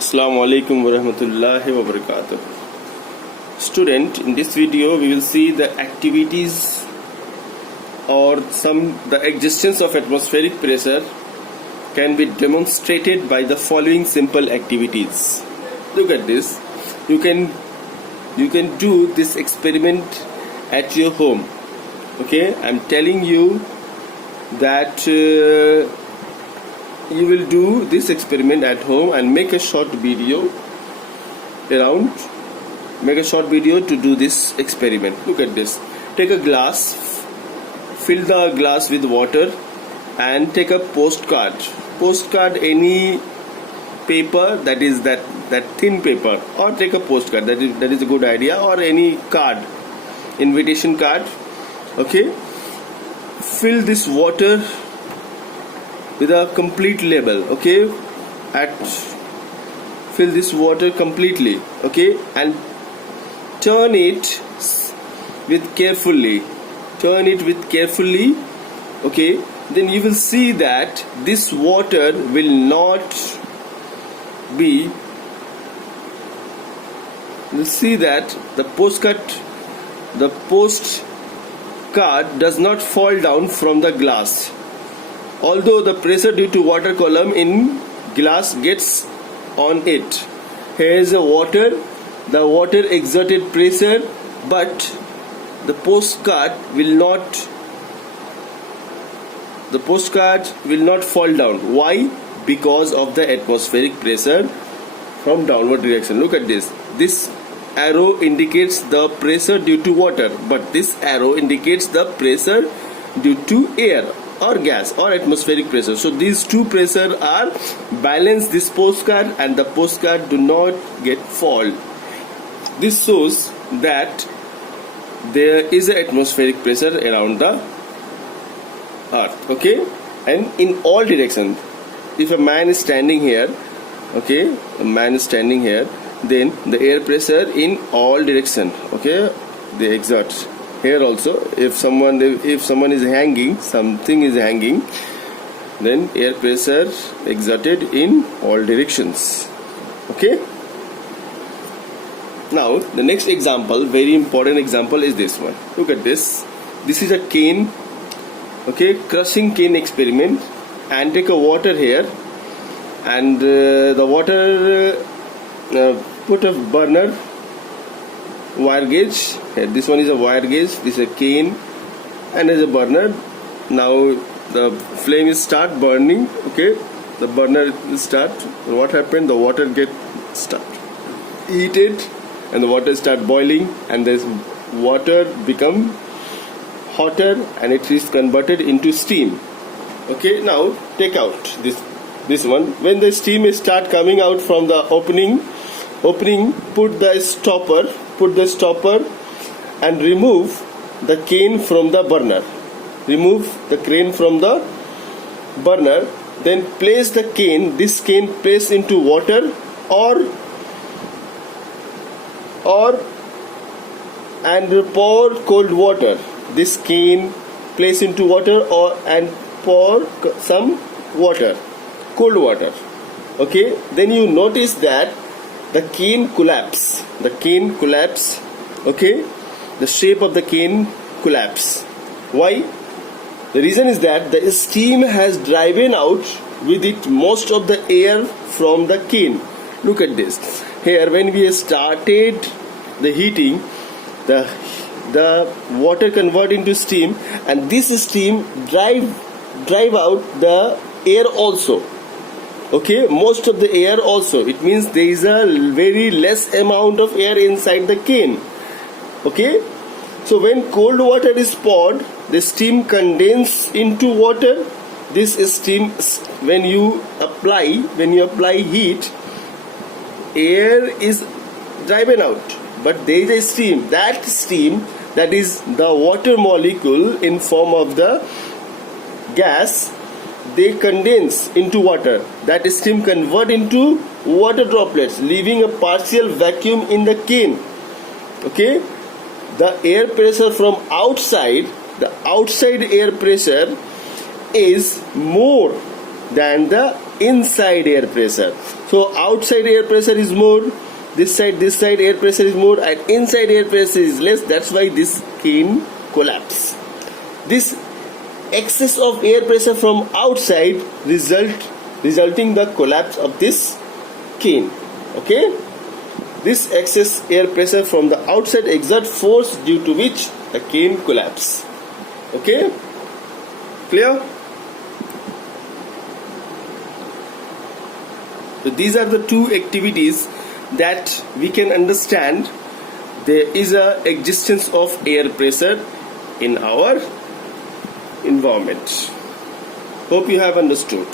Assalamu alaikum wa rahmatullahi wa barakatuh. Student, in this video we will see the activities or the existence of atmospheric pressure can be demonstrated by the following simple activities. Look at this. You can do this experiment at your home. Okay, I'm telling you that you will do this experiment at home and make a short video to do this experiment. Look at this. Take a glass, fill the glass with water and take a postcard, any paper, that is that thin paper, or take a postcard, that is a good idea, or any card, invitation card. Okay, fill this water with a complete label. Okay, fill this water completely. Okay, and turn it with carefully. Okay, then you will see that this water will not be. You will see that the postcard does not fall down from the glass, although the pressure due to water column in glass gets on it. Here is the water exerted pressure, but the postcard will not fall down. Why? Because of the atmospheric pressure from downward direction. Look at this. This arrow indicates the pressure due to water, but this arrow indicates the pressure due to air or gas or atmospheric pressure. So these two pressure are balance this postcard, and the postcard do not get fall. This shows that there is an atmospheric pressure around the earth. Okay, and in all directions. If a man is standing here, then the air pressure in all direction, okay, they exert. Here also, if someone is hanging, something is hanging, then air pressure exerted in all directions. Okay. Now the next example, very important example, is this one. Look at this. This is a cane. Okay, crushing cane experiment. And take a water here, and the water put a burner, wire gauge. Here, this one is a wire gauge, this is a cane, and is a burner. Now the flame is start burning. Okay, the burner will start. What happened? The water start heated, and the water start boiling, and this water become hotter, and it is converted into steam. Okay, now take out this one. When the steam start coming out from the opening, put the stopper and remove the cane from the burner. Then place this cane place into water and pour cold water. This cane place into water and pour some cold water. Okay, then you notice that the cane collapse. Okay, the shape of the cane collapse. Why? The reason is that the steam has driven out with it most of the air from the cane. Look at this. Here, when we started the heating, the water convert into steam, and this steam drive out the air also. Okay, most of the air also. It means there is a very less amount of air inside the cane. Okay, so when cold water is poured, the steam condenses into water. This steam, when you apply heat, air is driven out, but there is a steam. That is the water molecule in form of the gas, they condense into water. That steam convert into water droplets, leaving a partial vacuum in the cane. Okay, the air pressure from outside, the outside air pressure is more than the inside air pressure. So outside air pressure is more, this side air pressure is more, and inside air pressure is less. That's why this can collapse. This excess of air pressure from outside resulting the collapse of this cane. Okay, this excess air pressure from the outside exert force due to which the cane collapse. Okay, clear? So these are the two activities that we can understand there is a existence of air pressure in our environment. Hope you have understood.